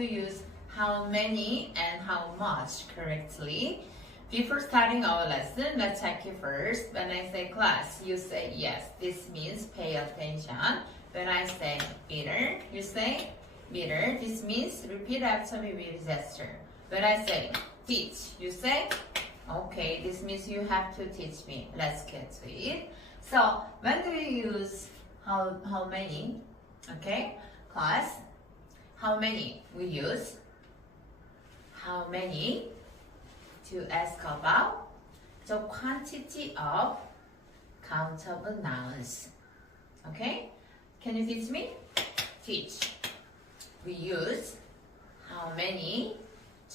to use how many and how much correctly. Before starting our lesson, let's check it first. When I say class, you say yes. This means pay attention. When I say meter, you say meter. This means repeat after me with gesture. When I say teach, you say okay. This means you have to teach me. Let's get to it. So when do we use how many? Okay, class. How many we use? How many to ask about the quantity of countable nouns. Okay, can you teach me? Teach. We use how many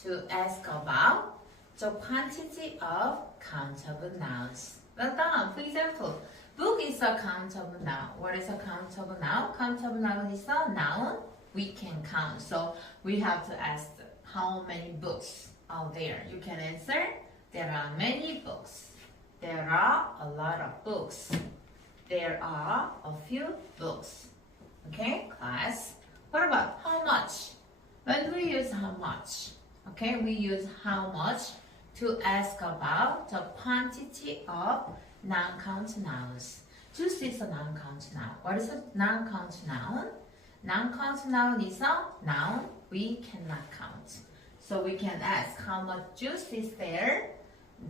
to ask about the quantity of countable nouns. Well done. For example, book is a countable noun. What is a countable noun? Countable noun is a noun we can count. So we have to ask how many books are there. You can answer, there are many books. There are a lot of books. There are a few books. Okay, class. What about how much? When do we use how much? Okay, we use how much to ask about the quantity of non-count nouns. Juice is a non-count noun. What is a non-count noun? Non-count noun is a noun we cannot count. So we can ask how much juice is there?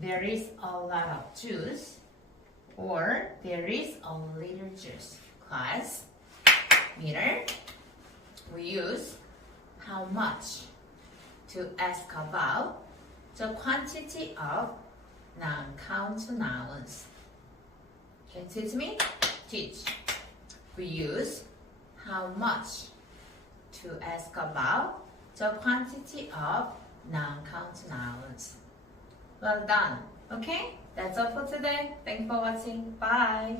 There is a lot of juice, or there is a little juice. Class, meter. We use how much to ask about the quantity of non-count nouns. Can you teach me? Teach. We use how much to ask about the quantity of non-count nouns. Well done. Okay, that's all for today. Thanks for watching. Bye.